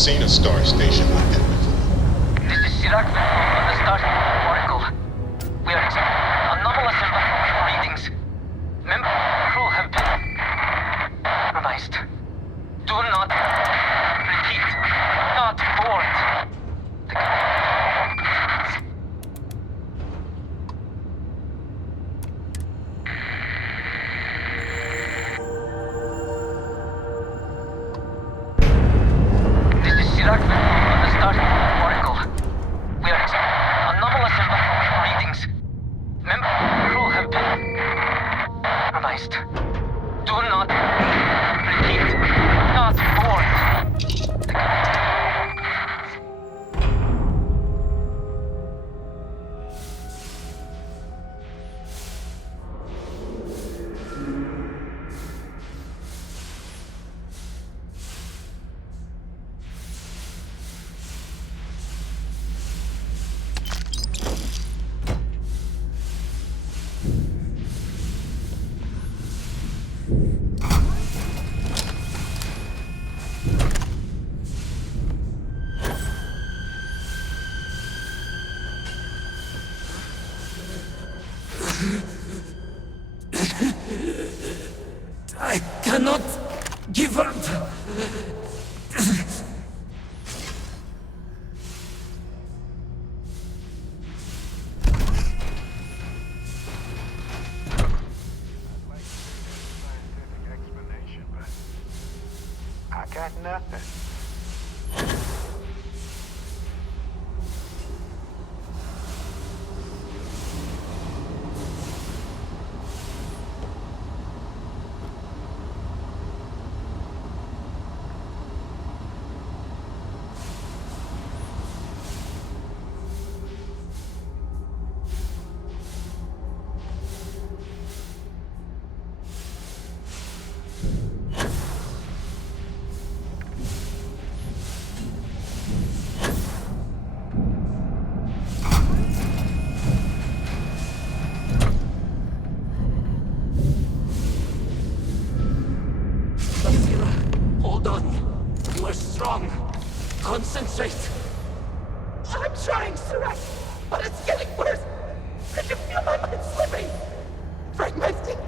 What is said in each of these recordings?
seen a star station like that before. This is Chirac on the Starfield Oracle. We are anomalous readings. Member crew have been compromised. Do not repeat. Not board. This is Chirac on the Starfield Oracle. We are anomalous readings. Member crew have been compromised. Do not repeat. Not board. I cannot give up. Explanation, but I got nothing. Hold on. You are strong. Concentrate. I'm trying, Surak, but it's getting worse. Can you feel my mind slipping? Fragmenting.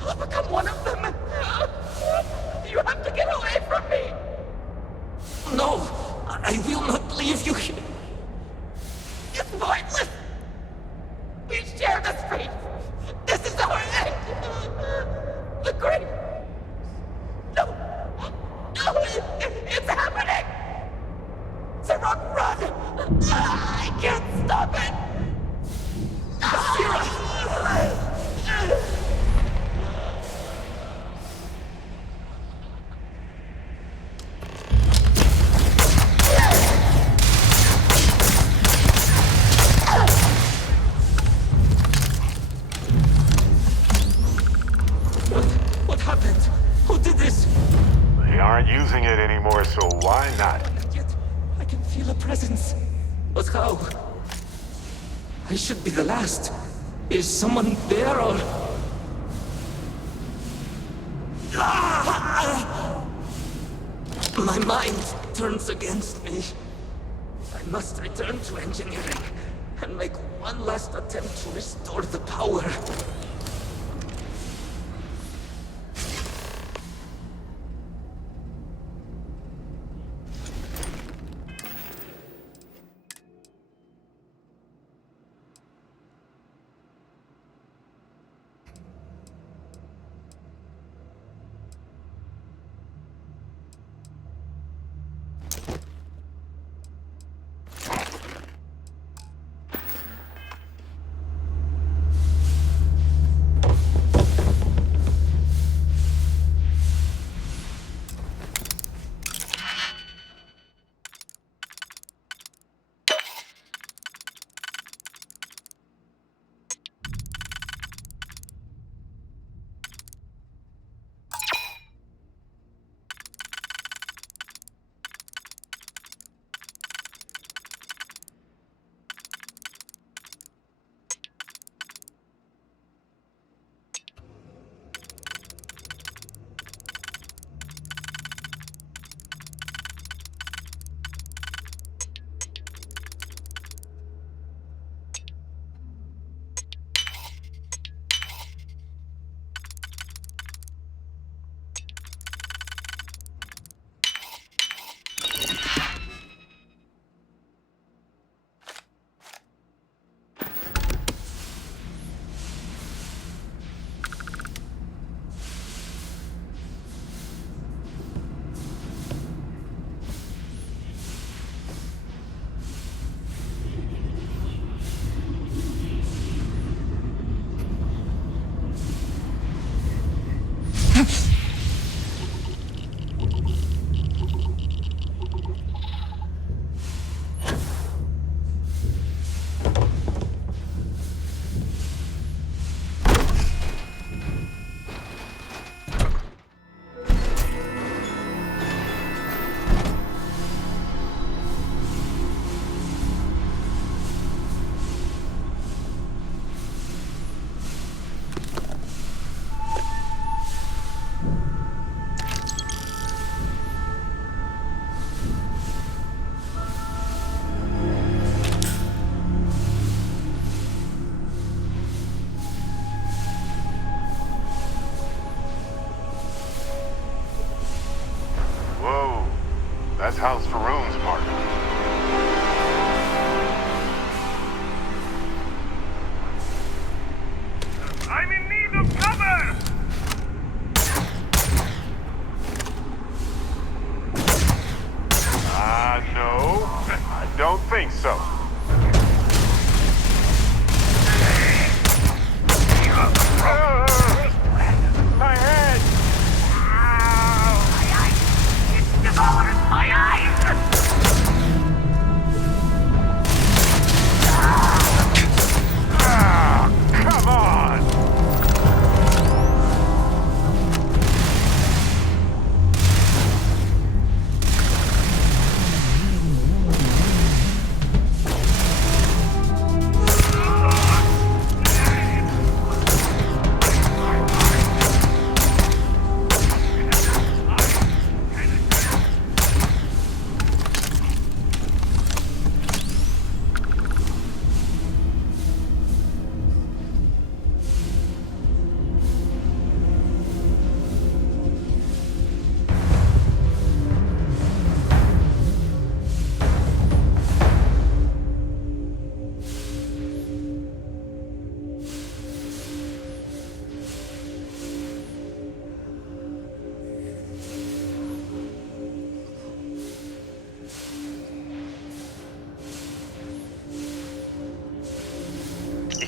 I'll become one of them. You have to get away from me. No, I will not leave you here. It's pointless. We share this fate. This is our end. The great. No! No! It's happening! Sarok, run! I can't stop it! What happened? Who did this? They aren't using it anymore, so why not? Yet, I can feel a presence. But how? I should be the last. Is someone there or... My mind turns against me. I must return to engineering and make one last attempt to restore the power.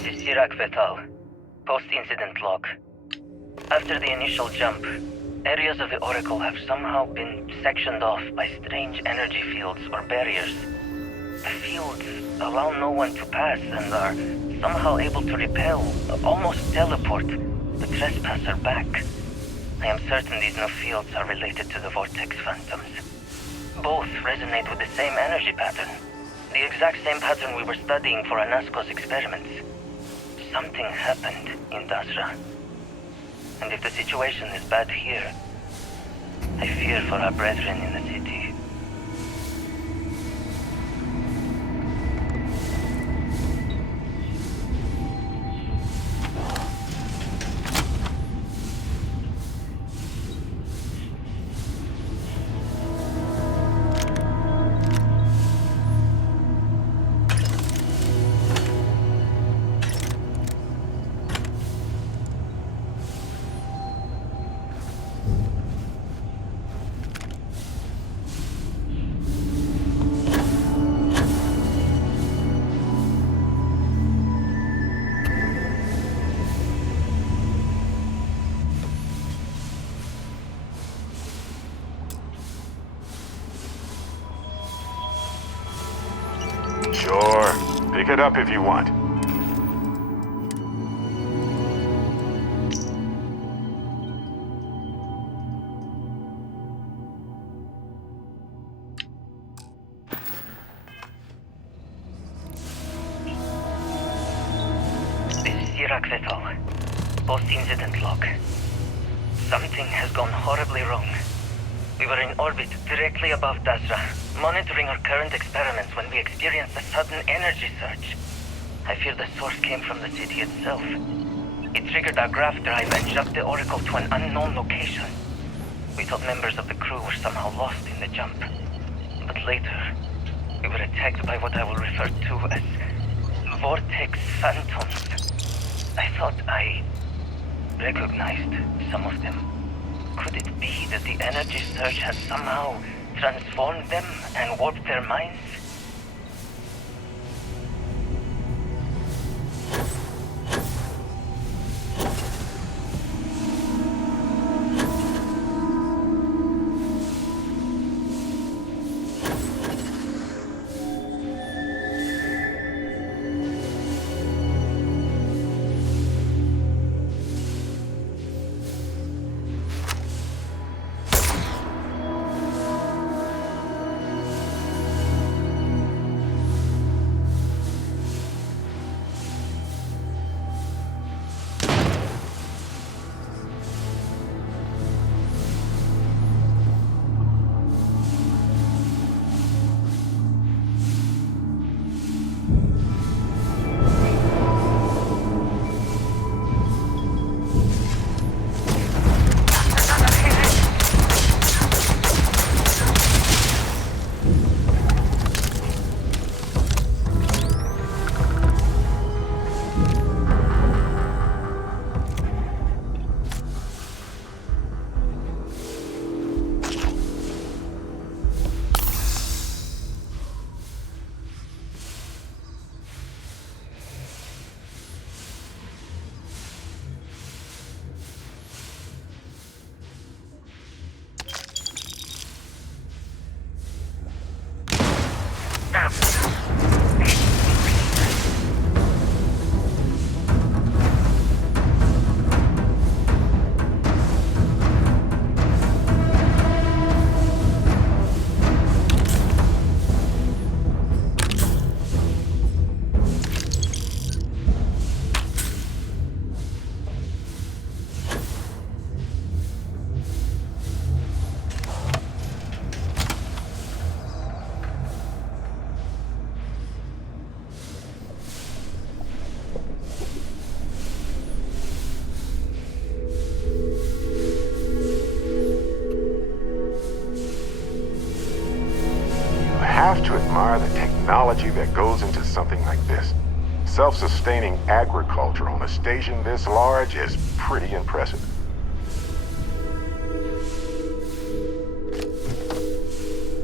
This is Sirac Vital. Post-incident log. After the initial jump, areas of the Oracle have somehow been sectioned off by strange energy fields or barriers. The fields allow no one to pass and are somehow able to repel, almost teleport, the trespasser back. I am certain these new fields are related to the Vortex Phantoms. Both resonate with the same energy pattern. The exact same pattern we were studying for Anasco's experiments. Something happened in Dasra. And if the situation is bad here, I fear for our brethren in the city. Sure. Pick it up if you want. This is Sirac Vital. Post-incident log. Something has gone horribly wrong. We were in orbit directly above Dasra, monitoring our current experiments when we experienced a sudden energy surge. I fear the source came from the city itself. It triggered our graph drive and jumped the Oracle to an unknown location. We thought members of the crew were somehow lost in the jump. But later, we were attacked by what I will refer to as Vortex Phantoms. I thought I recognized some of them. Could it be that the energy surge has somehow transformed them and warped their minds? Have to admire the technology that goes into something like this. Self-sustaining agriculture on a station this large is pretty impressive.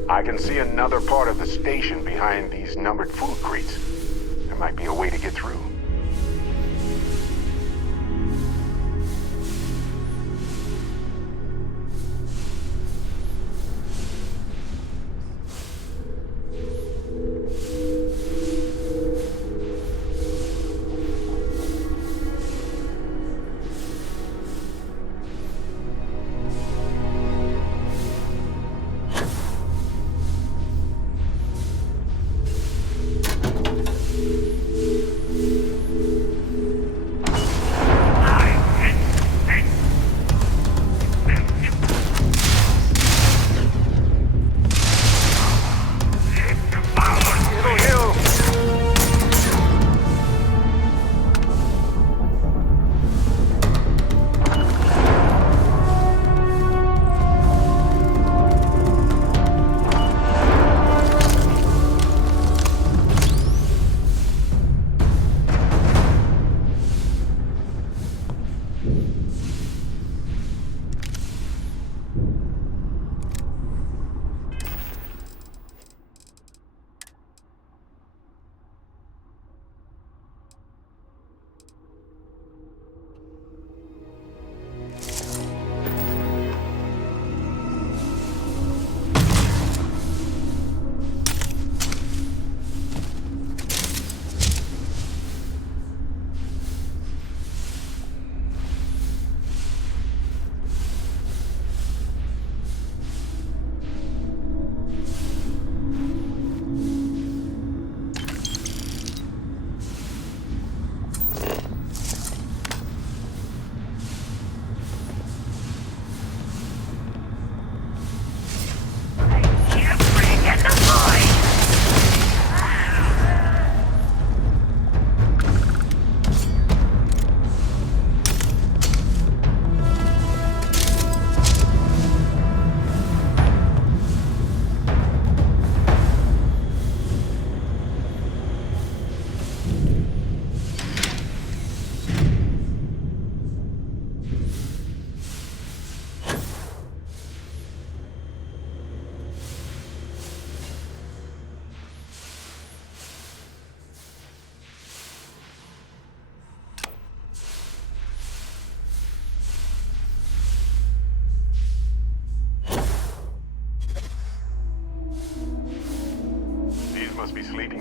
I can see another part of the station behind these numbered food crates. There might be a way to get through.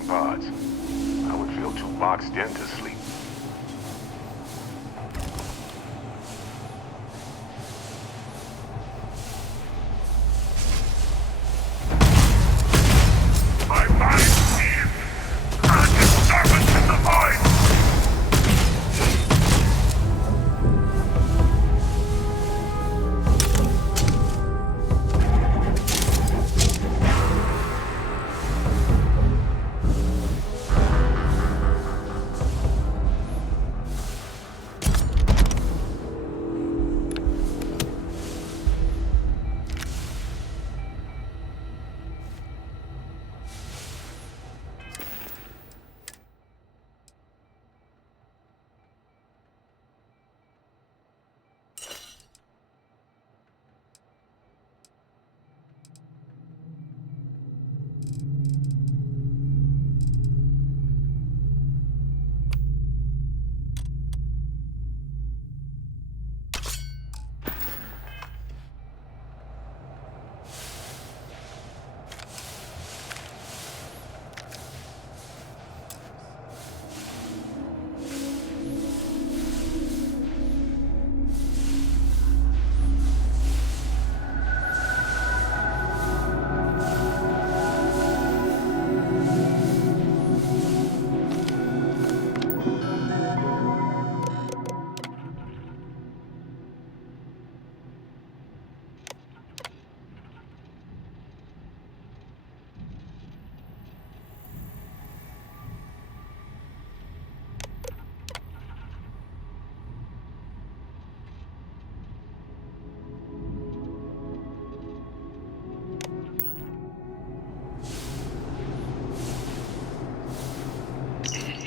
pods. I would feel too boxed in to sleep. My mind is a disturbance in the void!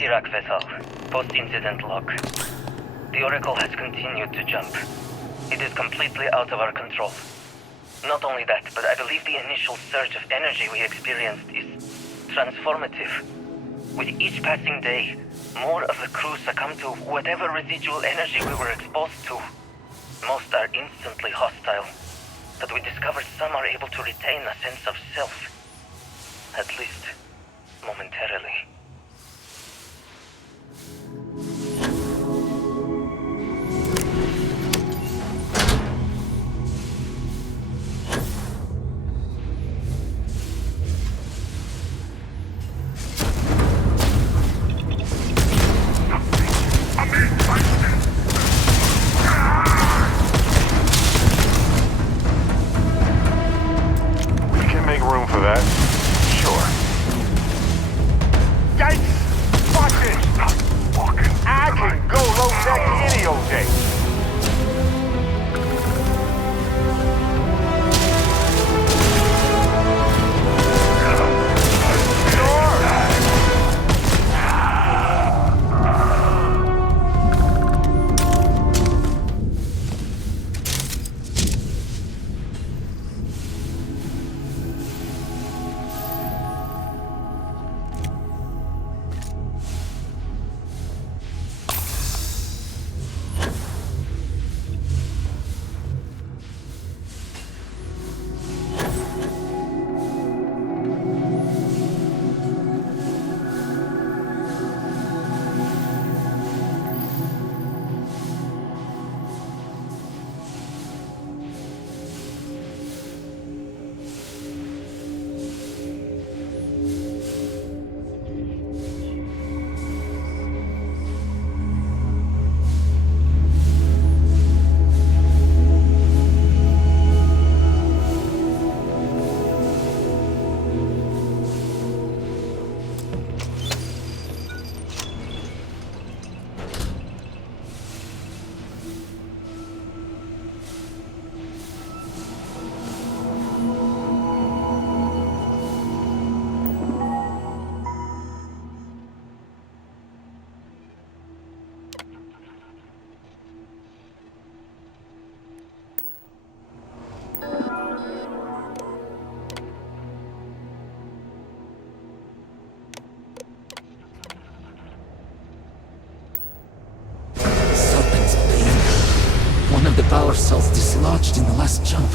Iraq vessel. Post-incident log. The Oracle has continued to jump. It is completely out of our control. Not only that, but I believe the initial surge of energy we experienced is transformative. With each passing day, more of the crew succumb to whatever residual energy we were exposed to. Most are instantly hostile, but we discovered some are able to retain a sense of self. At least, momentarily. We can make room for that. Sure. Yikes! Watch it! I can go low tech any old day. Power cells dislodged in the last jump.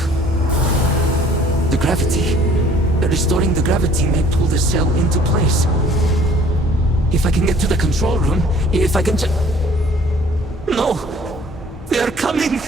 The gravity. Restoring the gravity may pull the cell into place. If I can get to the control room, if I can just... No! They're coming!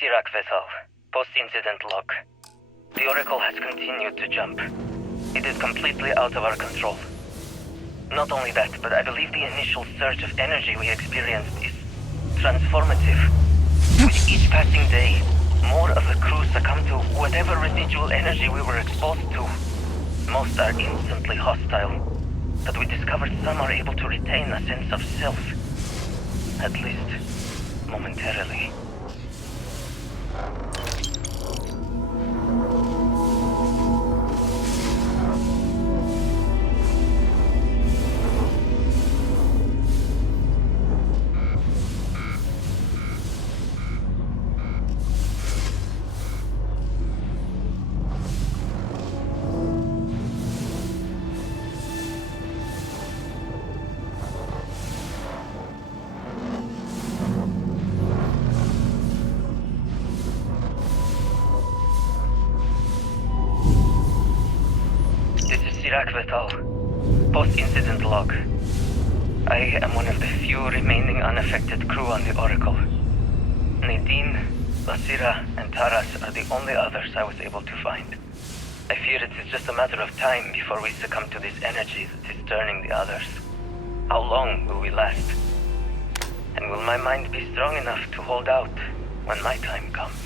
Sirac vessel. Post-incident log. The Oracle has continued to jump. It is completely out of our control. Not only that, but I believe the initial surge of energy we experienced is transformative. With each passing day, more of the crew succumb to whatever residual energy we were exposed to. Most are instantly hostile, but we discovered some are able to retain a sense of self. At least, momentarily. Sirac Vital. Post-incident log. I am one of the few remaining unaffected crew on the Oracle. Nadine, Basira, and Taras are the only others I was able to find. I fear it is just a matter of time before we succumb to this energy that is turning the others. How long will we last? And will my mind be strong enough to hold out when my time comes?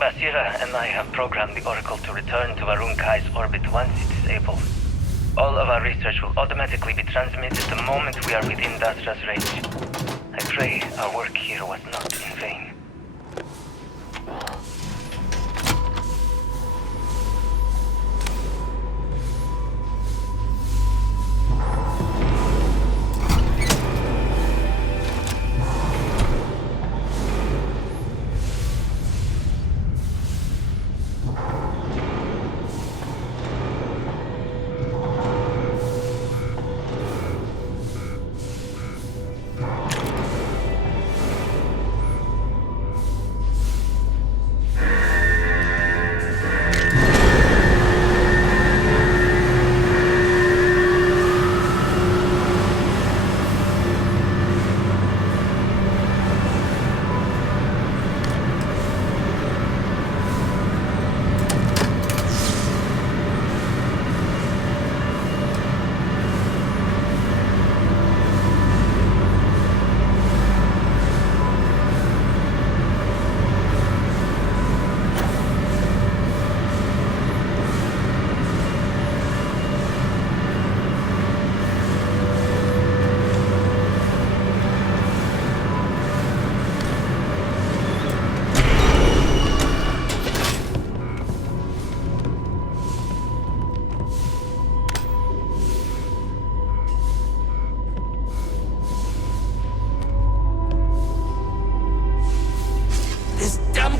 Basira and I have programmed the Oracle to return to Varun Kai's orbit once it is able. All of our research will automatically be transmitted the moment we are within Dasra's range. I pray our work here was not in vain.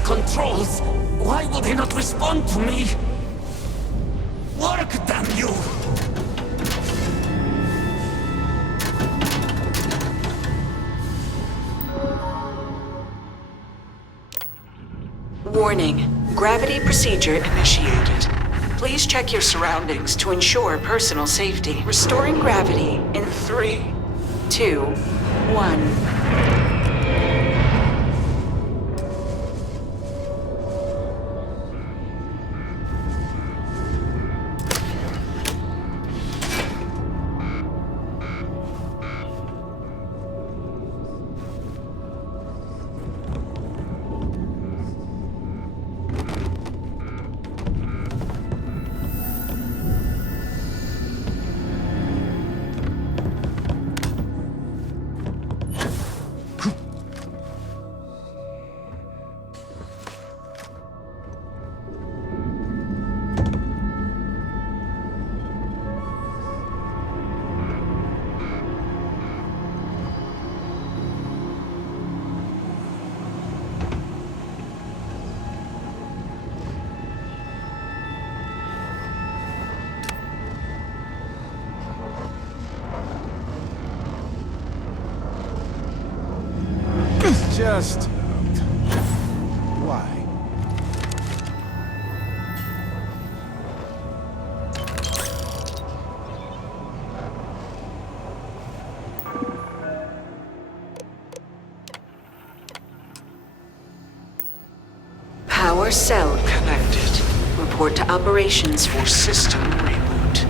Controls! Why will they not respond to me? Work, damn you! Warning. Gravity procedure initiated. Please check your surroundings to ensure personal safety. Restoring gravity in 3, 2, 1. Just... why? Power cell connected. Report to operations for system reboot.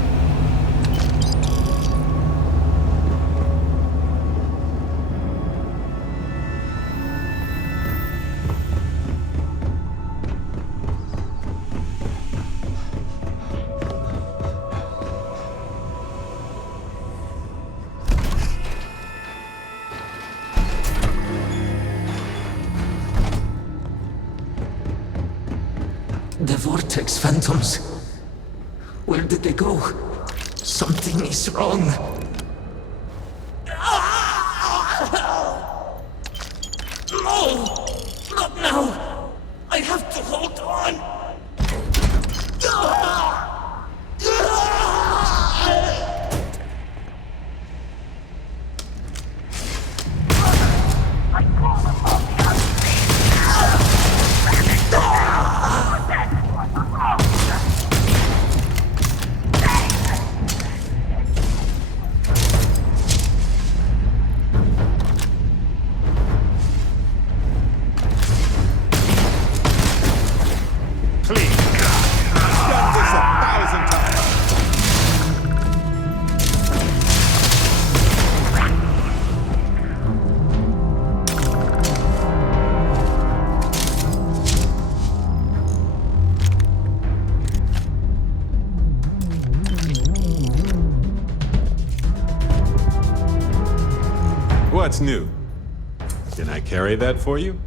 The Vortex Phantoms. Where did they go? Something is wrong. No! Not now! I have to hold on! Please. I've done this 1,000 times. What's new? Can I carry that for you?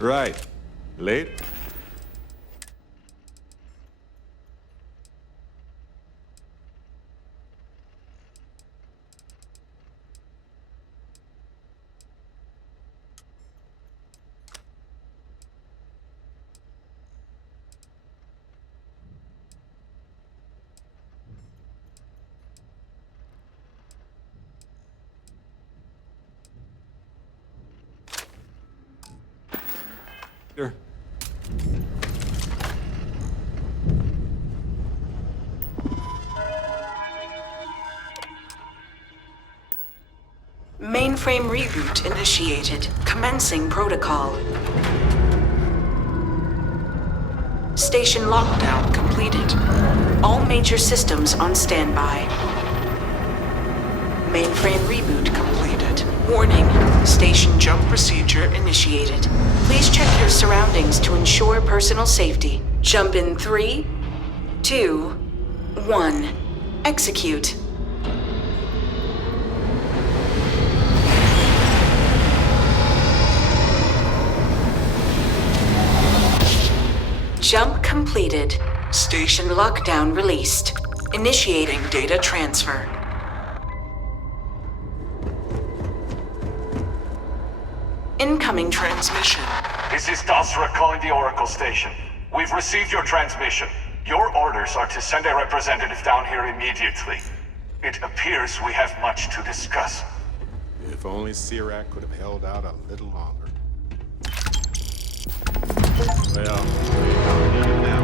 Right. Late? Sure. Mainframe reboot initiated. Commencing protocol. Station lockdown completed. All major systems on standby. Mainframe reboot completed. Warning. Station jump procedure initiated. Please check your surroundings to ensure personal safety. Jump in 3, 2, 1. Execute. Jump completed. Station lockdown released. Initiating data transfer. Incoming transmission. This is Dasra calling the Oracle station. We've received your transmission. Your orders are to send a representative down here immediately. It appears we have much to discuss. If only Sirac could have held out a little longer. Well, we don't need it now.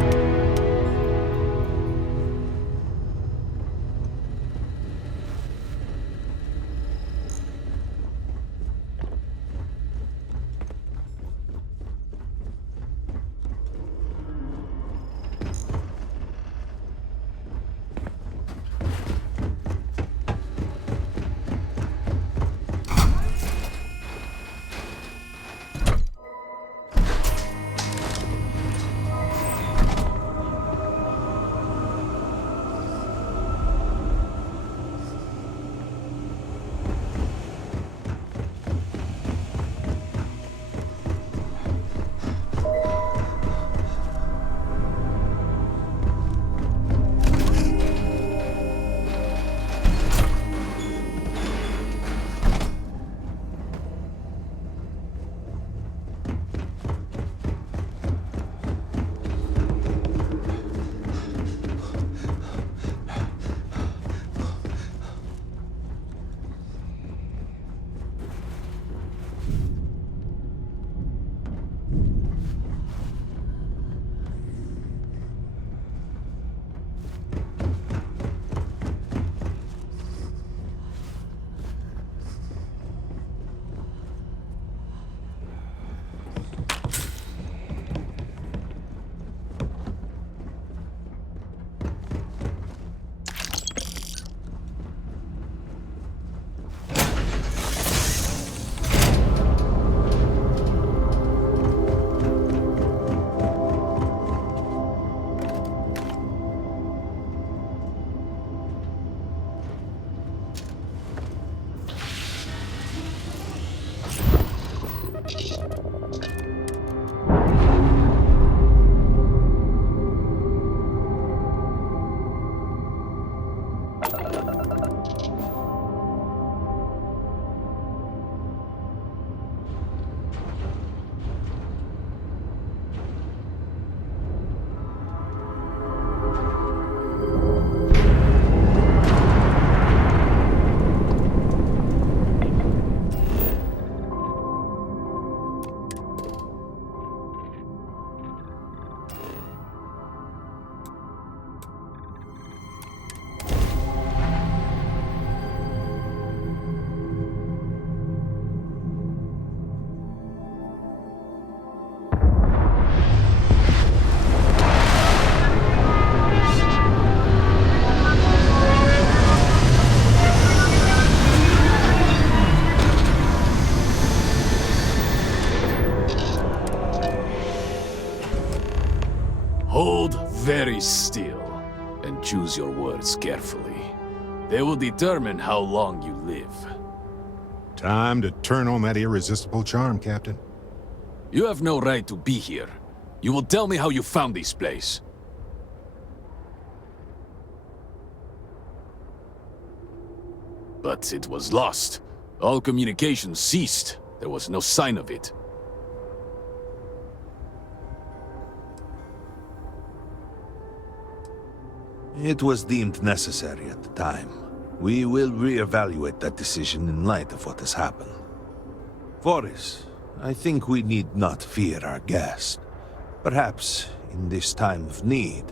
Hold very still and choose your words carefully. They will determine how long you live. Time to turn on that irresistible charm, Captain. You have no right to be here. You will tell me how you found this place. But it was lost. All communication ceased. There was no sign of it. It was deemed necessary at the time. We will reevaluate that decision in light of what has happened. Voris, I think we need not fear our guest. Perhaps, in this time of need,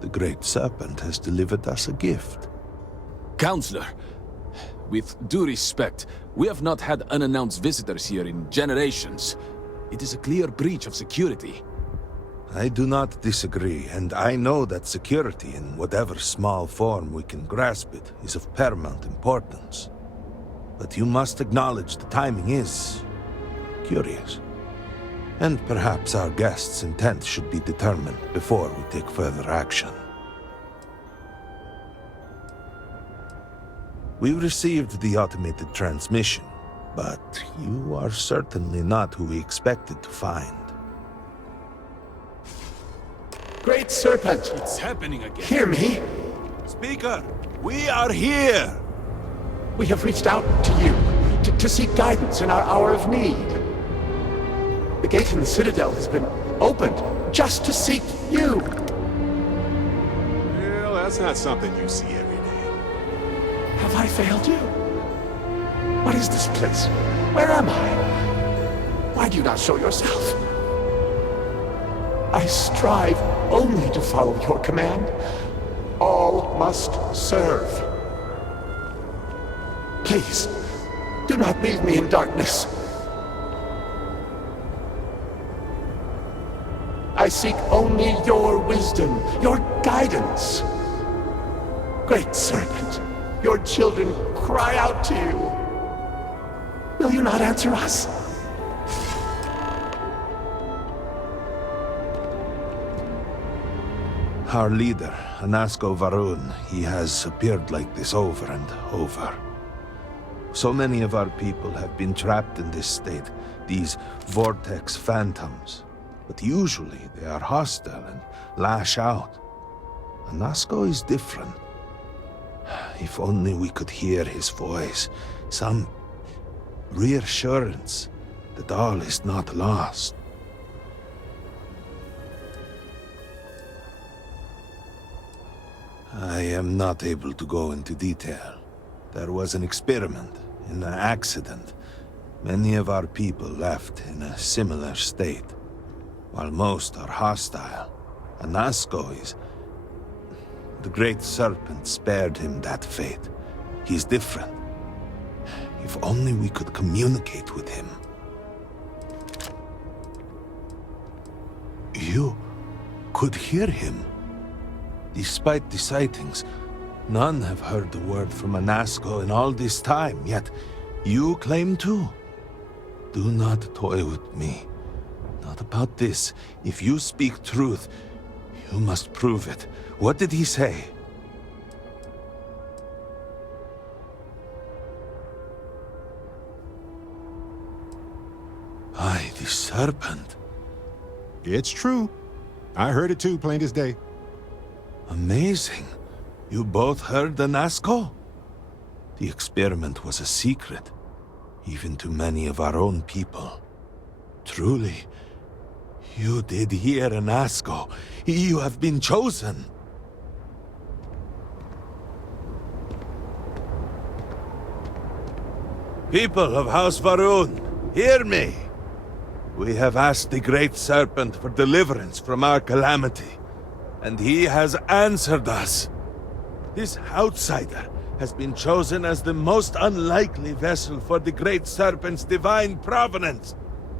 the Great Serpent has delivered us a gift. Counselor, with due respect, we have not had unannounced visitors here in generations. It is a clear breach of security. I do not disagree, and I know that security, in whatever small form we can grasp it, is of paramount importance. But you must acknowledge the timing is curious. And perhaps our guest's intent should be determined before we take further action. We received the automated transmission, but you are certainly not who we expected to find. Great Serpent, It's happening again. hear me. Speaker, we are here! We have reached out to you to seek guidance in our hour of need. The gate in the Citadel has been opened just to seek you. Well, that's not something you see every day. Have I failed you? What is this place? Where am I? Why do you not show yourself? I strive only to follow your command. All must serve. Please, do not leave me in darkness. I seek only your wisdom, your guidance. Great Serpent, your children cry out to you. Will you not answer us? Our leader, Anasko Varun, he has appeared like this over and over. So many of our people have been trapped in this state, these vortex phantoms. But usually they are hostile and lash out. Anasko is different. If only we could hear his voice, some reassurance that all is not lost. I am not able to go into detail. There was an experiment, an accident. Many of our people left in a similar state. While most are hostile, Anasko is... The Great Serpent spared him that fate. He's different. If only we could communicate with him. You could hear him. Despite the sightings, none have heard the word from Anasko in all this time, yet you claim to. Do not toy with me. Not about this. If you speak truth, you must prove it. What did he say? By the Serpent. It's true. I heard it too, plain as day. Amazing. You both heard Anasko? The experiment was a secret, even to many of our own people. Truly, you did hear Anasko. You have been chosen. People of House Varun, hear me. We have asked the Great Serpent for deliverance from our calamity, and he has answered us. This outsider has been chosen as the most unlikely vessel for the Great Serpent's divine providence,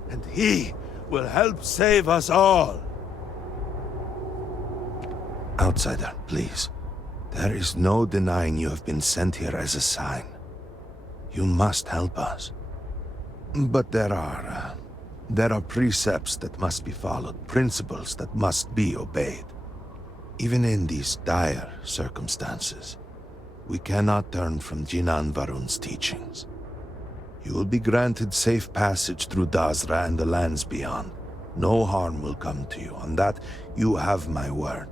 and he will help save us all. Outsider, please. There is no denying you have been sent here as a sign. You must help us. But there are There are precepts that must be followed, principles that must be obeyed. Even in these dire circumstances, we cannot turn from Jinan Varun's teachings. You will be granted safe passage through Dazra and the lands beyond. No harm will come to you. On that, you have my word.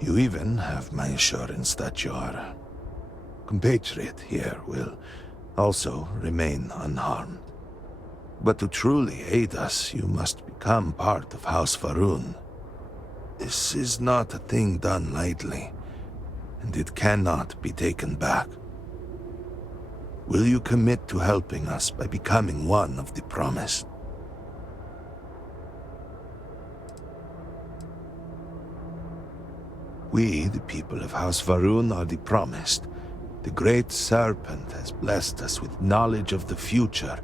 You even have my assurance that your compatriot here will also remain unharmed. But to truly aid us, you must become part of House Varun. This is not a thing done lightly, and it cannot be taken back. Will you commit to helping us by becoming one of the promised? We, the people of House Varun, are the promised. The Great Serpent has blessed us with knowledge of the future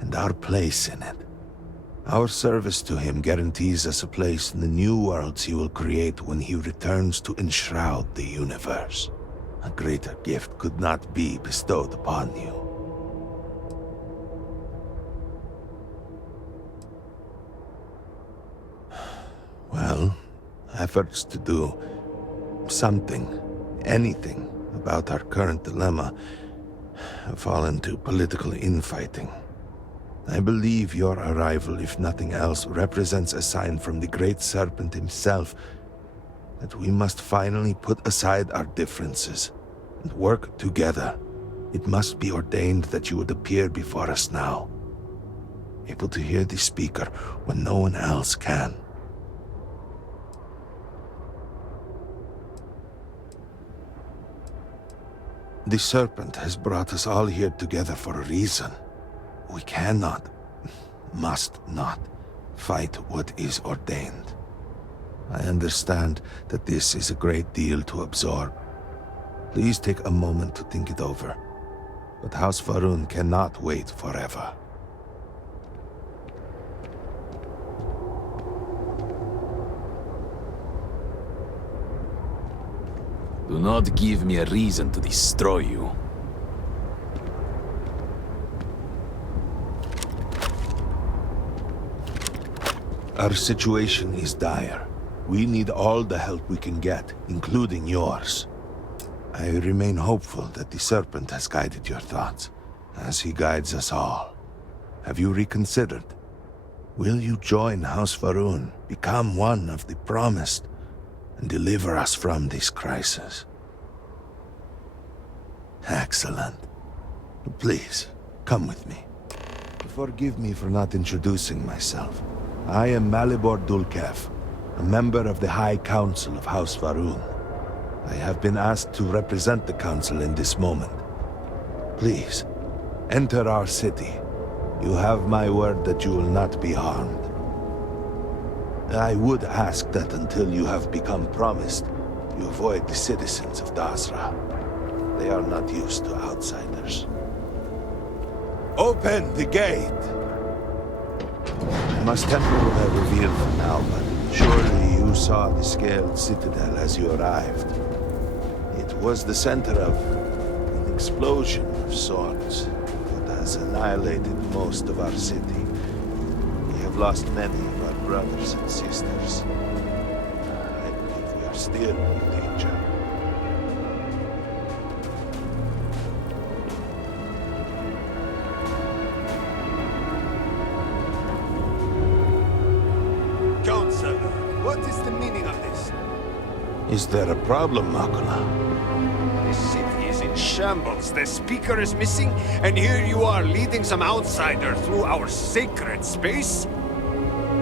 and our place in it. Our service to him guarantees us a place in the new worlds he will create when he returns to enshroud the universe. A greater gift could not be bestowed upon you. Well, efforts to do something, anything, about our current dilemma have fallen to political infighting. I believe your arrival, if nothing else, represents a sign from the Great Serpent himself that we must finally put aside our differences and work together. It must be ordained that you would appear before us now, able to hear the speaker when no one else can. The Serpent has brought us all here together for a reason. We cannot, must not, fight what is ordained. I understand that this is a great deal to absorb. Please take a moment to think it over. But House Varun cannot wait forever. Do not give me a reason to destroy you. Our situation is dire. We need all the help we can get, including yours. I remain hopeful that the Serpent has guided your thoughts, as he guides us all. Have you reconsidered? Will you join House Varun, become one of the promised, and deliver us from this crisis? Excellent. Please, come with me. Forgive me for not introducing myself. I am Malibor Dulkev, a member of the High Council of House Varun. I have been asked to represent the Council in this moment. Please, enter our city. You have my word that you will not be harmed. I would ask that until you have become promised, you avoid the citizens of Dazra. They are not used to outsiders. Open the gate! I must temper what I reveal for now, but surely you saw the scaled citadel as you arrived. It was the center of an explosion of sorts that has annihilated most of our city. We have lost many of our brothers and sisters. I believe we are still in danger. Council, what is the meaning of this? Is there a problem, Makula? This city is in shambles. The speaker is missing, and here you are leading some outsider through our sacred space?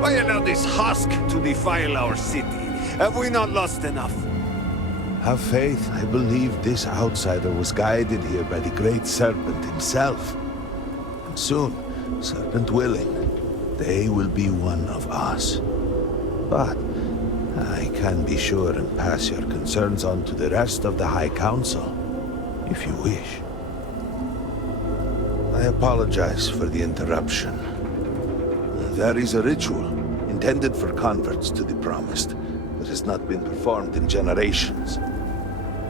Why allow this husk to defile our city? Have we not lost enough? Have faith. I believe this outsider was guided here by the Great Serpent himself. And soon, Serpent willing, they will be one of us. But I can be sure and pass your concerns on to the rest of the High Council, if you wish. I apologize for the interruption. There is a ritual intended for converts to the Promised that has not been performed in generations.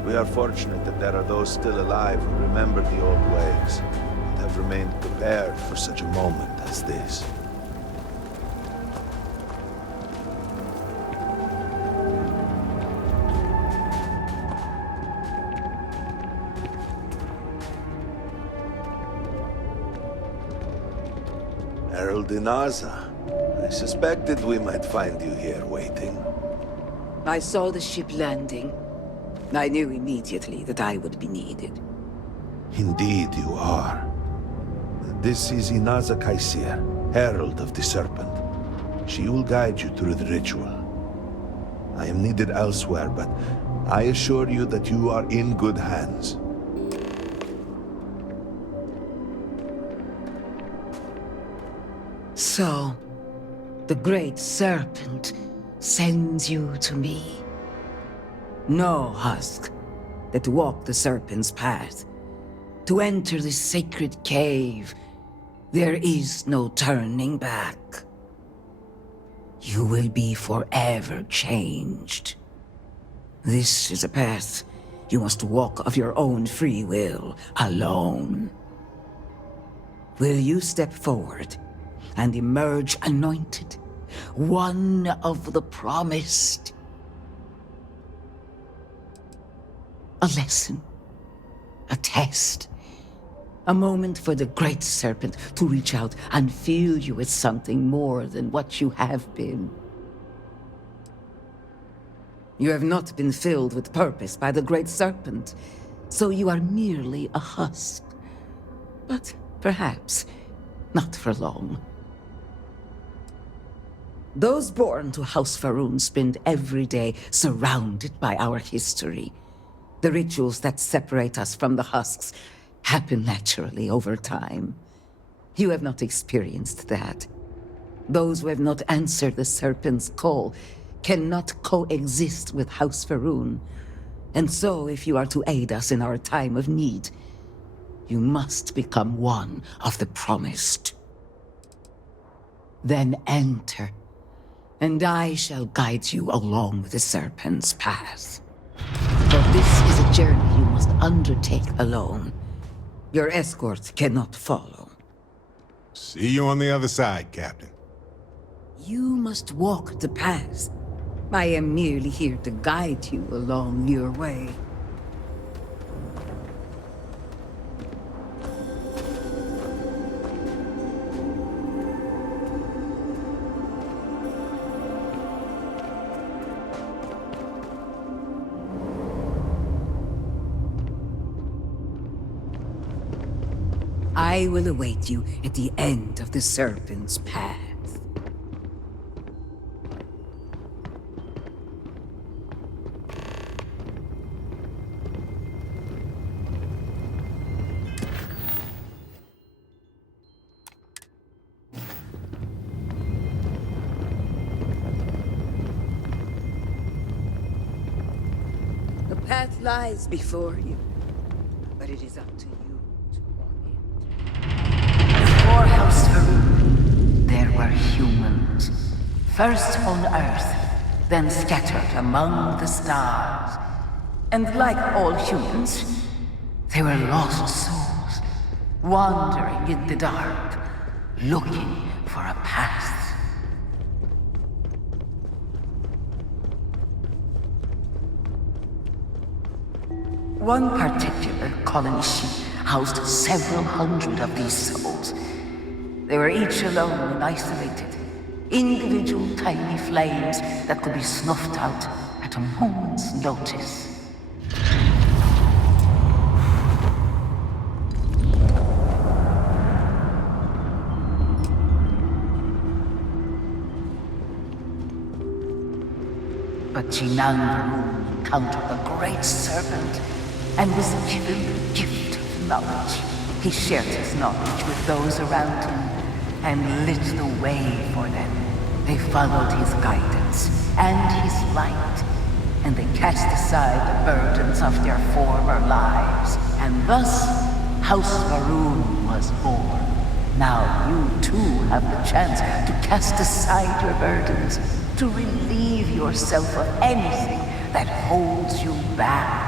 We are fortunate that there are those still alive who remember the old ways and have remained prepared for such a moment as this. settled in Aza. I suspected we might find you here waiting. I saw the ship landing. I knew immediately that I would be needed. Indeed you are. This is Inaza Kaisir, Herald of the Serpent. She will guide you through the ritual. I am needed elsewhere, but I assure you that you are in good hands. So, the Great Serpent sends you to me. No husk that walk the Serpent's path. To enter this sacred cave, there is no turning back. You will be forever changed. This is a path you must walk of your own free will, alone. Will you step forward and emerge anointed, one of the promised? A lesson, a test, a moment for the Great Serpent to reach out and fill you with something more than what you have been. You have not been filled with purpose by the Great Serpent, so you are merely a husk. But perhaps not for long. Those born to House Faroon spend every day surrounded by our history. The rituals that separate us from the husks happen naturally over time. You have not experienced that. Those who have not answered the Serpent's call cannot coexist with House Faroon. And so, if you are to aid us in our time of need, you must become one of the promised. Then enter, and I shall guide you along the Serpent's path. For this is a journey you must undertake alone. Your escort cannot follow. See you on the other side, Captain. You must walk the path. I am merely here to guide you along your way. I will await you at the end of the Serpent's path. The path lies before you, but it is up to you to walk it. Before House Faroon, there were humans. First on Earth, then scattered among the stars. And like all humans, they were lost souls, wandering in the dark, looking for a path. One particular colony ship housed several hundred of these souls. They were each alone and isolated, individual tiny flames that could be snuffed out at a moment's notice. But Jinang Varun encountered the Great Serpent and was given the gift of knowledge. He shared his knowledge with those around him and lit the way for them. They followed his guidance and his light, and they cast aside the burdens of their former lives. And thus, House Faroon was born. Now you too have the chance to cast aside your burdens, to relieve yourself of anything that holds you back.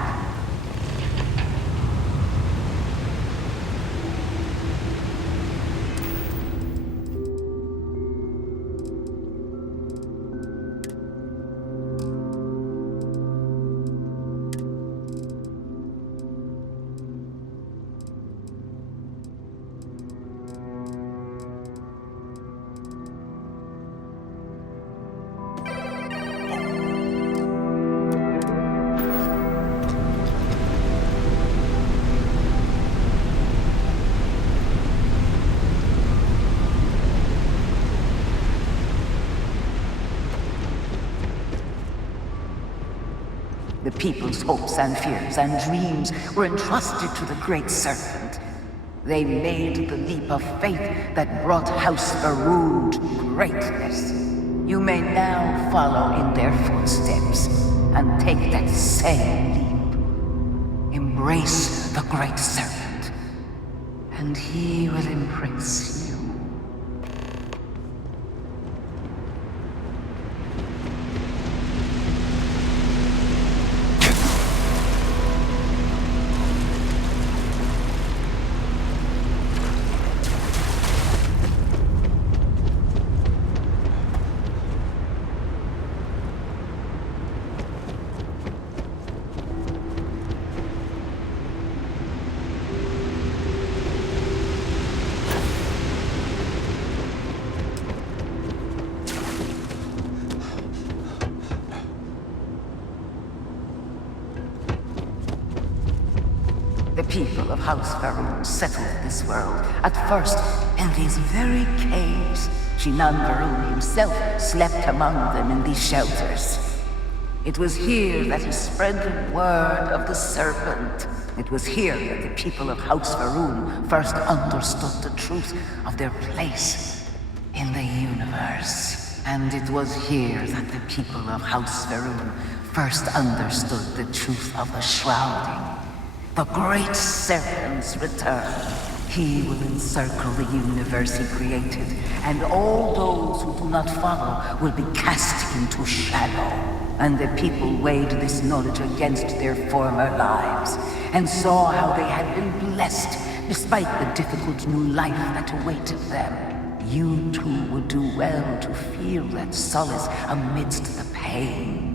The people's hopes and fears and dreams were entrusted to the Great Serpent. They made the leap of faith that brought House Faroon to greatness. You may now follow in their footsteps and take that same leap. Embrace the Great Serpent, and he will embrace you. The people of House Faroon settled this world, at first in these very caves. Shinan Faroon himself slept among them in these shelters. It was here that he spread the word of the serpent. It was here that the people of House Faroon first understood the truth of their place in the universe. And it was here that the people of House Faroon first understood the truth of the shrouding. The Great Serpent's return. He will encircle the universe he created, and all those who do not follow will be cast into shadow. And the people weighed this knowledge against their former lives, and saw how they had been blessed despite the difficult new life that awaited them. You too would do well to feel that solace amidst the pain.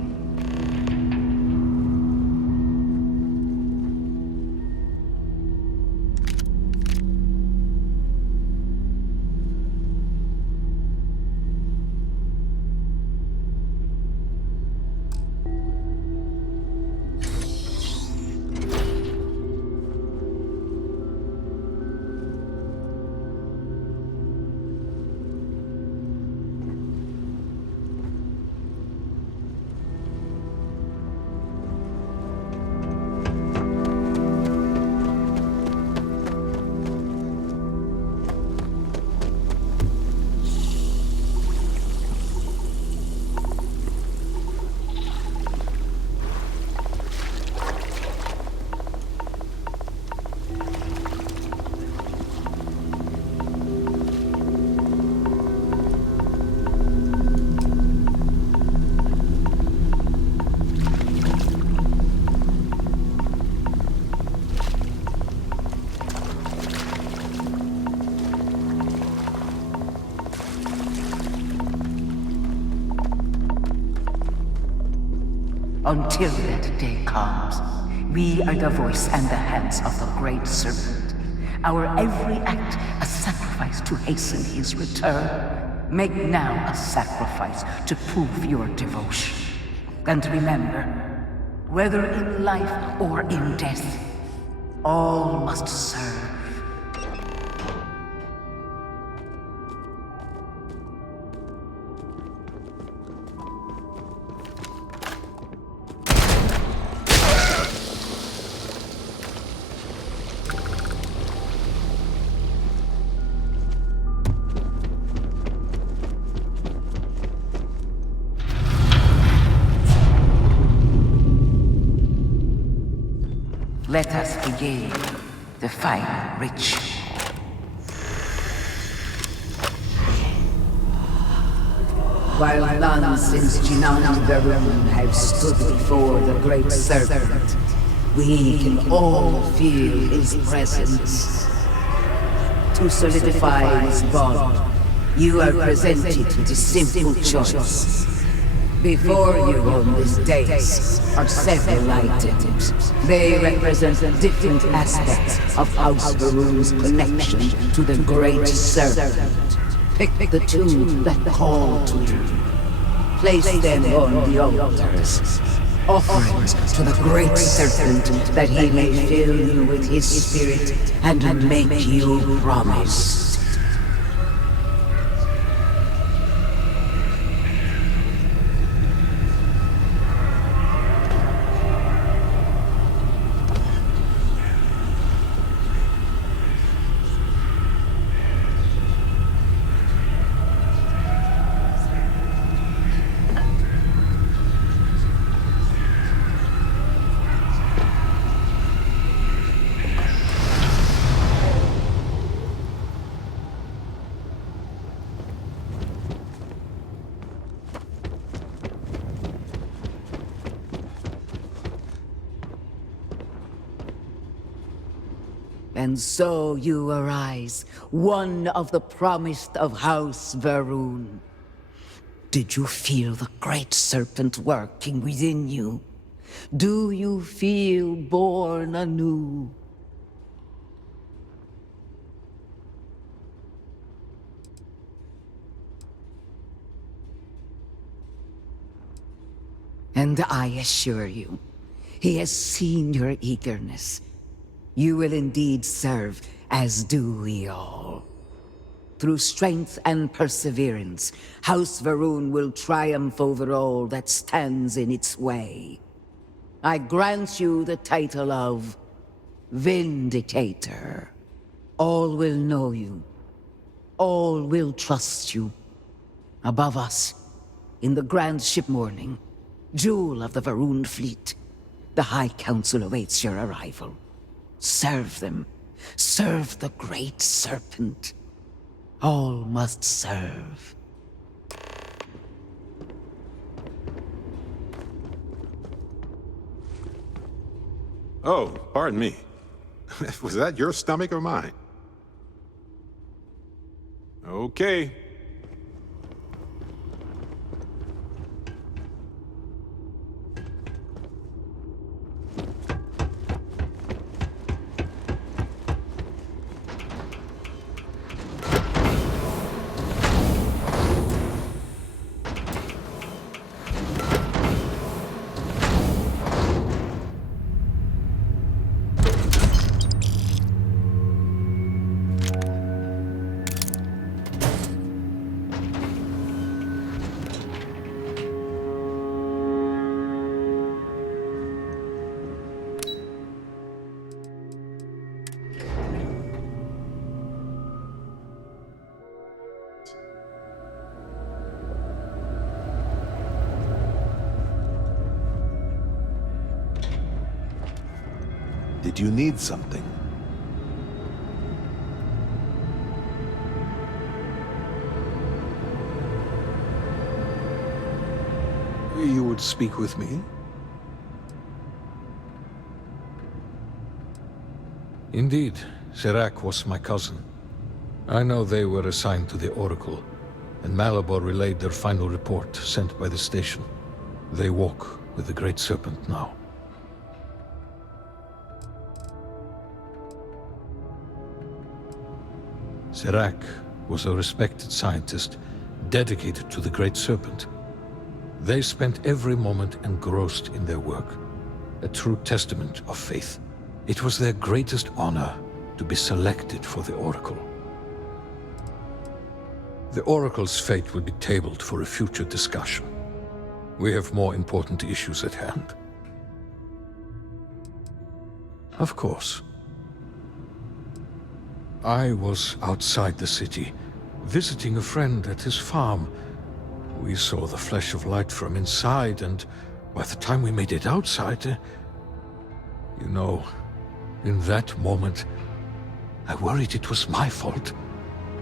Until that day comes, we are the voice and the hands of the Great Serpent. Our every act a sacrifice to hasten his return. Make now a sacrifice to prove your devotion. And remember, whether in life or in death, all must serve. Let us begin the final ritual. While none since Jinan Faroon have stood before the Great Serpent, we can all feel his presence. To solidify his bond, you are presented with a simple choice. Before you on this dais are several items. They represent different aspects of House Faroon's connection to the Great Serpent. Pick the two that call to you. Place them on the altars. Offerings to the Great Serpent that he may fill you with his spirit and make you promise. And so you arise, one of the promised of House Varun. Did you feel the great serpent working within you? Do you feel born anew? And I assure you, he has seen your eagerness. You will indeed serve, as do we all. Through strength and perseverance, House Varun will triumph over all that stands in its way. I grant you the title of Vindicator. All will know you. All will trust you. Above us, in the grand ship morning, jewel of the Varun fleet, the High Council awaits your arrival. Serve them. Serve the Great Serpent. All must serve. Oh, pardon me. Was that your stomach or mine? Okay. Did you need something? You would speak with me? Indeed, Serac was my cousin. I know they were assigned to the Oracle, and Malabor relayed their final report sent by the station. They walk with the Great Serpent now. Serac was a respected scientist, dedicated to the Great Serpent. They spent every moment engrossed in their work, a true testament of faith. It was their greatest honor to be selected for the Oracle. The Oracle's fate will be tabled for a future discussion. We have more important issues at hand. Of course. I was outside the city, visiting a friend at his farm. We saw the flash of light from inside, and by the time we made it outside, you know, in that moment, I worried it was my fault.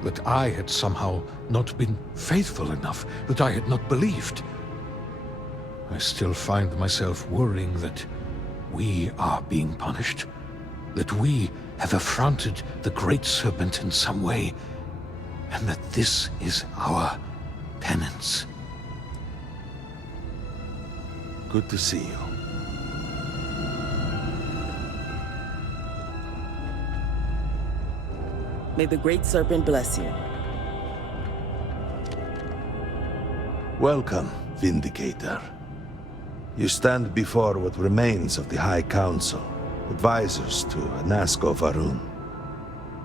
That I had somehow not been faithful enough, that I had not believed. I still find myself worrying that we are being punished, that we have affronted the Great Serpent in some way, and that this is our penance. Good to see you. May the Great Serpent bless you. Welcome, Vindicator. You stand before what remains of the High Council, advisors to Anasco Varun.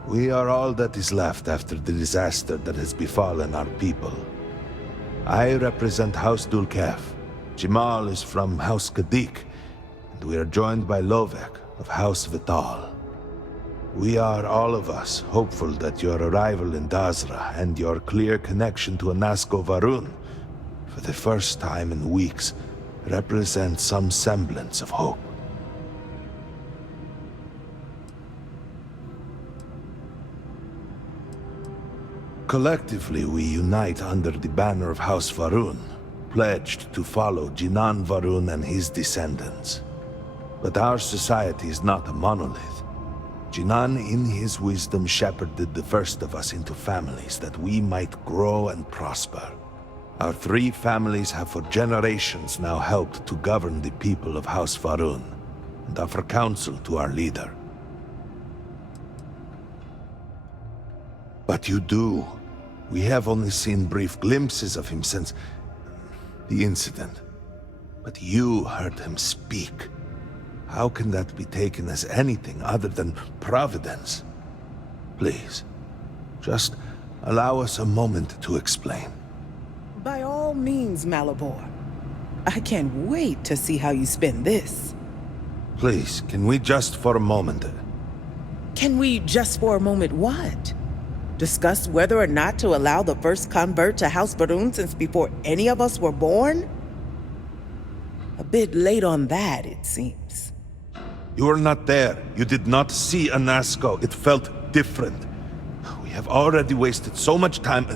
We are all that is left after the disaster that has befallen our people. I represent House Dulkef. Jamal is from House Kadik, and we are joined by Lovek of House Vital. We are, all of us, hopeful that your arrival in Dazra and your clear connection to Anasco Varun, for the first time in weeks, represent some semblance of hope. Collectively, we unite under the banner of House Varun, pledged to follow Jinan Varun and his descendants. But our society is not a monolith. Jinan, in his wisdom, shepherded the first of us into families that we might grow and prosper. Our 3 families have for generations now helped to govern the people of House Varun, and offer counsel to our leader. But you do. We have only seen brief glimpses of him since the incident. But you heard him speak. How can that be taken as anything other than providence? Please, just allow us a moment to explain. By all means, Malabor. I can't wait to see how you spend this. Please, can we just for a moment... Can we just for a moment what? Discuss whether or not to allow the first convert to House Varun since before any of us were born? A bit late on that, it seems. You were not there. You did not see Anasco. It felt different. We have already wasted so much time...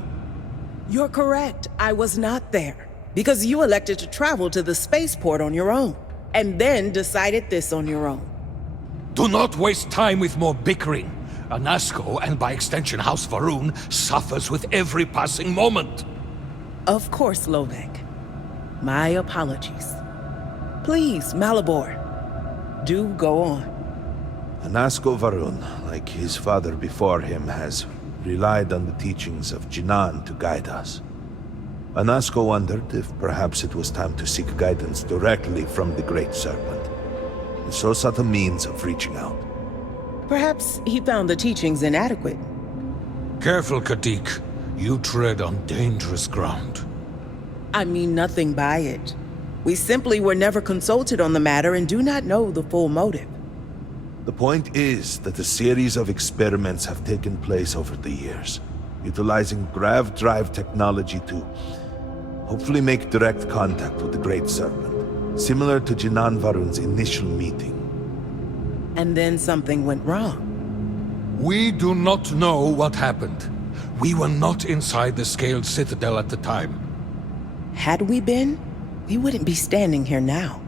You're correct. I was not there. Because you elected to travel to the spaceport on your own. And then decided this on your own. Do not waste time with more bickering. Anasco, and by extension House Varun, suffers with every passing moment. Of course, Lovek. My apologies. Please, Malabor. Do go on. Anasco Varun, like his father before him, has relied on the teachings of Jinan to guide us. Anasco wondered if perhaps it was time to seek guidance directly from the Great Serpent, and so sought a means of reaching out. Perhaps he found the teachings inadequate. Careful, Kadik. You tread on dangerous ground. I mean nothing by it. We simply were never consulted on the matter and do not know the full motive. The point is that a series of experiments have taken place over the years, utilizing grav drive technology to hopefully make direct contact with the Great Serpent, similar to Jinan Varun's initial meeting. And then something went wrong. We do not know what happened. We were not inside the Scaled Citadel at the time. Had we been, we wouldn't be standing here now.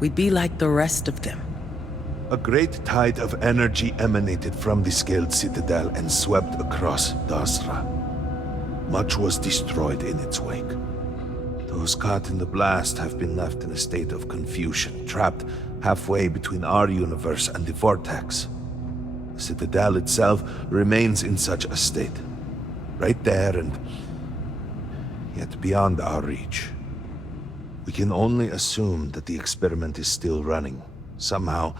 We'd be like the rest of them. A great tide of energy emanated from the Scaled Citadel and swept across Dasra. Much was destroyed in its wake. Those caught in the blast have been left in a state of confusion, trapped halfway between our universe and the Vortex. The Citadel itself remains in such a state. Right there and yet beyond our reach. We can only assume that the experiment is still running, somehow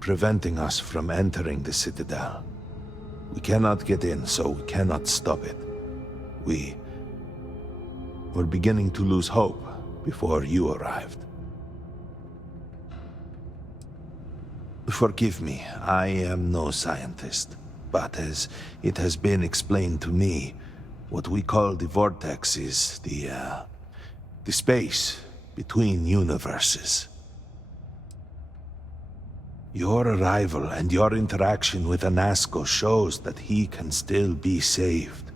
preventing us from entering the Citadel. We cannot get in, so we cannot stop it. We're beginning to lose hope before you arrived. Forgive me, I am no scientist, but as it has been explained to me, what we call the Vortex is the space between universes. Your arrival and your interaction with Anasco shows that he can still be saved.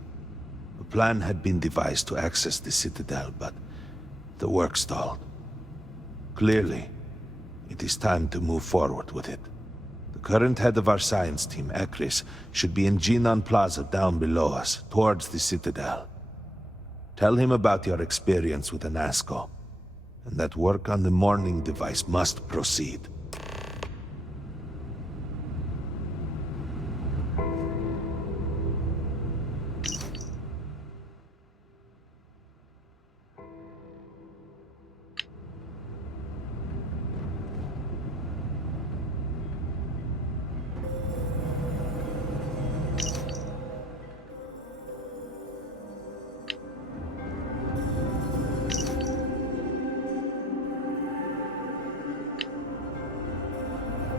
A plan had been devised to access the Citadel, but the work stalled. Clearly, it is time to move forward with it. The current head of our science team, Ekris, should be in Jinan Plaza down below us, towards the Citadel. Tell him about your experience with Anasco, and that work on the morning device must proceed.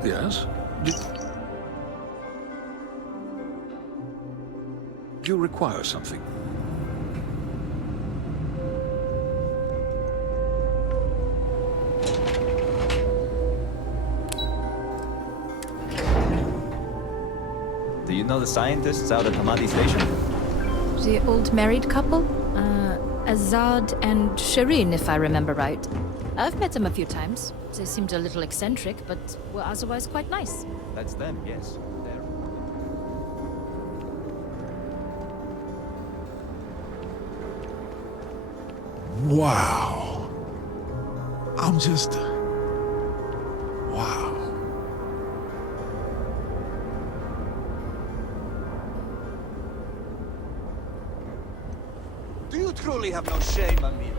Yes? You require something. Do you know the scientists out at Hamadi Station? The old married couple? Azad and Shireen, if I remember right. I've met them a few times. They seemed a little eccentric, but were otherwise quite nice. That's them, yes. They're... Wow. I'm just... Wow. Do you truly have no shame, Amir?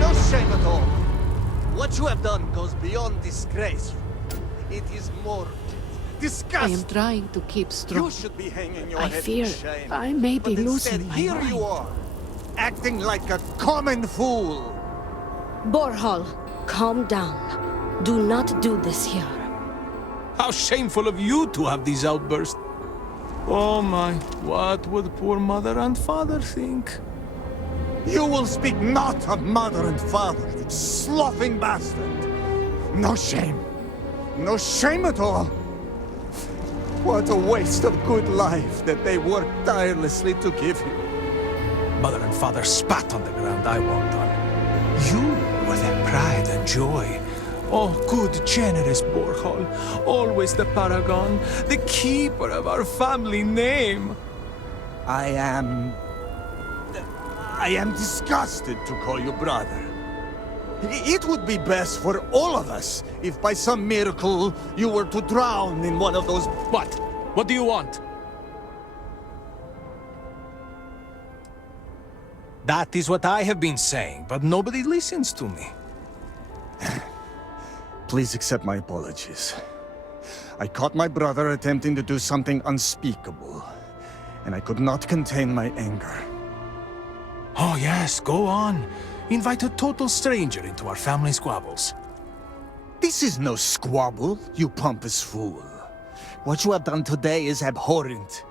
No shame at all. What you have done goes beyond disgrace. It is morbid, disgusting. I am trying to keep strong. You should be hanging your I head fear in shame. I may be but losing instead, my here mind. you are, acting like a common fool. Borhal, calm down. Do not do this here. How shameful of you to have these outbursts. Oh my, what would poor mother and father think? You will speak not of mother and father, you sloughing bastard. No shame. No shame at all. What a waste of good life that they worked tirelessly to give you. Mother and father spat on the ground I walked on. You were their pride and joy. Oh, good, generous Borhal, always the paragon, the keeper of our family name. I am disgusted to call you brother. It would be best for all of us if by some miracle you were to drown in one of those... What? What do you want? That is what I have been saying, but nobody listens to me. Please accept my apologies. I caught my brother attempting to do something unspeakable, and I could not contain my anger. Oh yes, go on. Invite a total stranger into our family squabbles. This is no squabble, you pompous fool. What you have done today is abhorrent.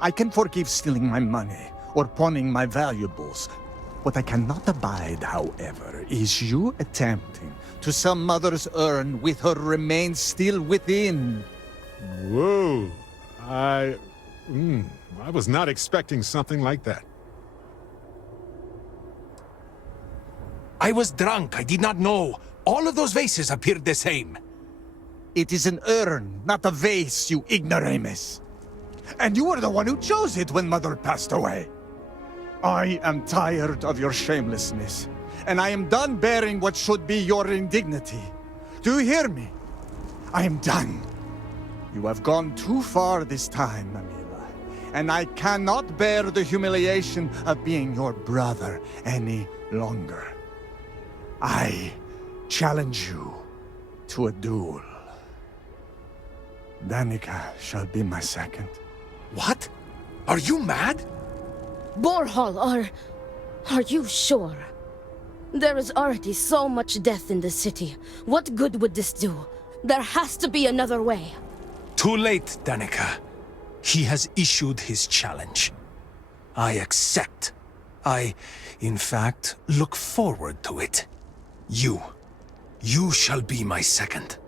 I can forgive stealing my money or pawning my valuables. What I cannot abide, however, is you attempting to sell Mother's urn with her remains still within. Whoa. I was not expecting something like that. I was drunk. I did not know. All of those vases appeared the same. It is an urn, not a vase, you ignoramus. And you were the one who chose it when Mother passed away. I am tired of your shamelessness, and I am done bearing what should be your indignity. Do you hear me? I am done. You have gone too far this time, Amila, and I cannot bear the humiliation of being your brother any longer. I challenge you to a duel. Danica shall be my second. What? Are you mad? Borhal, are you sure? There is already so much death in the city. What good would this do? There has to be another way. Too late, Danica. He has issued his challenge. I accept. I, in fact, look forward to it. You shall be my second.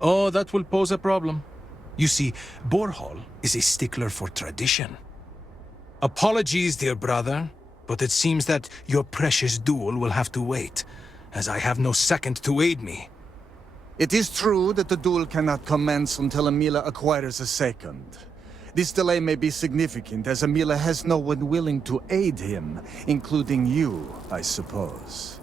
Oh, that will pose a problem. You see, Borhal is a stickler for tradition. Apologies, dear brother, but it seems that your precious duel will have to wait, as I have no second to aid me. It is true that the duel cannot commence until Amila acquires a second. This delay may be significant, as Amila has no one willing to aid him, including you, I suppose.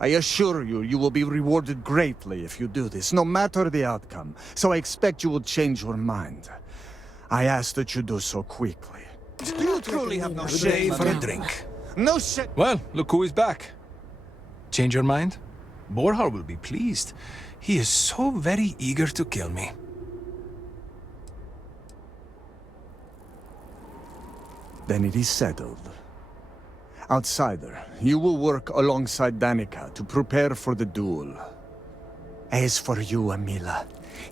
I assure you, you will be rewarded greatly if you do this, no matter the outcome, so I expect you will change your mind. I ask that you do so quickly. Do you truly have no shame for a drink? No shame. Well, look who is back. Change your mind? Borhal will be pleased. He is so very eager to kill me. Then it is settled. Outsider, you will work alongside Danica to prepare for the duel. As for you, Amila,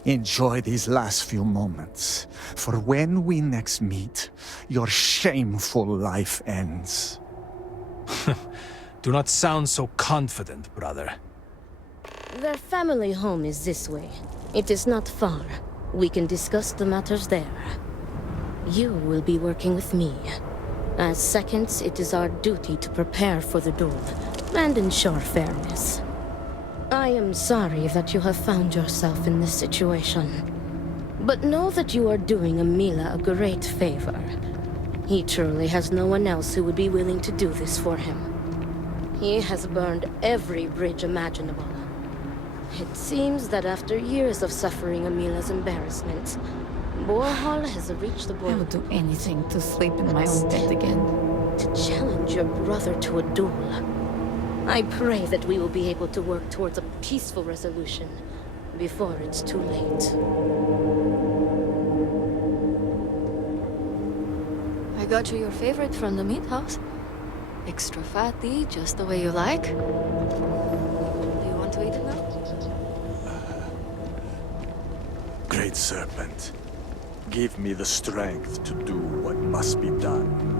enjoy these last few moments, for when we next meet, your shameful life ends. Do not sound so confident, brother. Their family home is this way. It is not far. We can discuss the matters there. You will be working with me. As seconds, it is our duty to prepare for the duel and ensure fairness. I am sorry that you have found yourself in this situation. But know that you are doing Amila a great favor. He truly has no one else who would be willing to do this for him. He has burned every bridge imaginable. It seems that after years of suffering Amila's embarrassment, Borhal has reached the point. I would do anything to sleep in my own bed again. To challenge your brother to a duel. I pray that we will be able to work towards a peaceful resolution before it's too late. I got you your favorite from the meat house. Extra fatty, just the way you like. Do you want to eat it now? Great Serpent, give me the strength to do what must be done.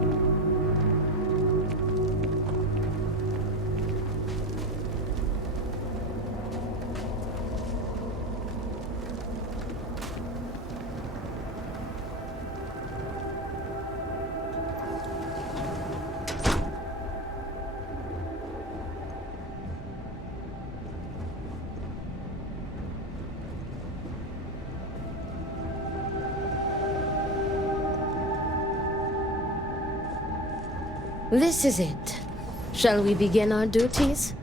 This is it. Shall we begin our duties?